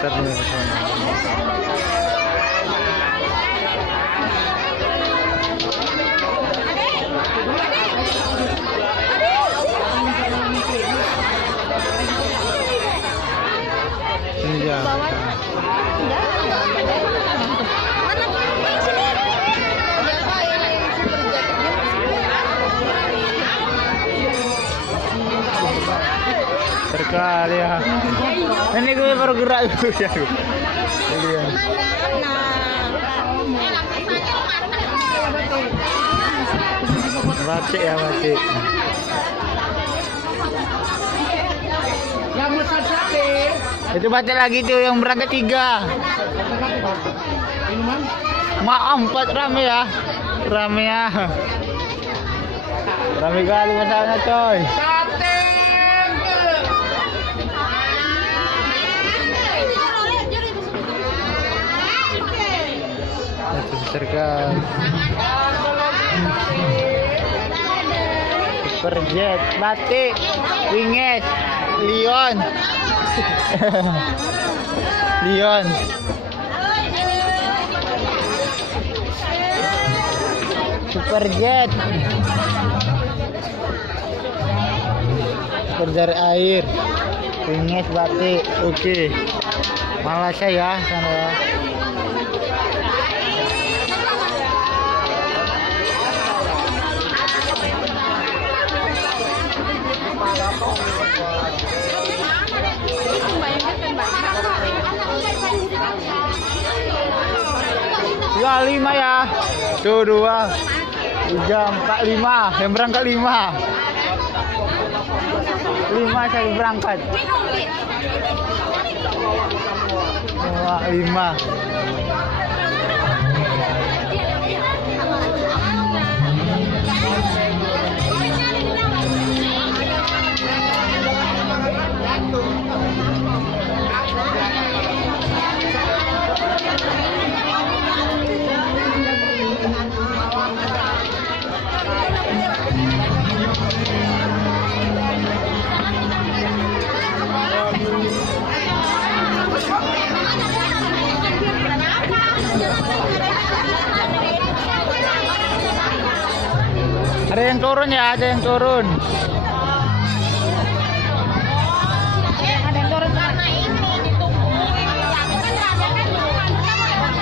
muter-muter ke sana. Ini dia. Terkali ya. Ini gue baru gerak gue ya. Ini dia. Batik ya batik. Itu batik lagi tuh yang berangkat 3. Maaf 4 rame ya. Rame ya. Rame kali masalahnya coy. Besar Superjet, batik, wingit, Lion. Lion. Superjet. Super air. Wingit, batik. Oke. Malaysia ya sana ya. Ya 5 ya. Tuh 2 3 4 5 yang berangkat 5 saya berangkat 5. Ada yang turun ya, ada yang turun.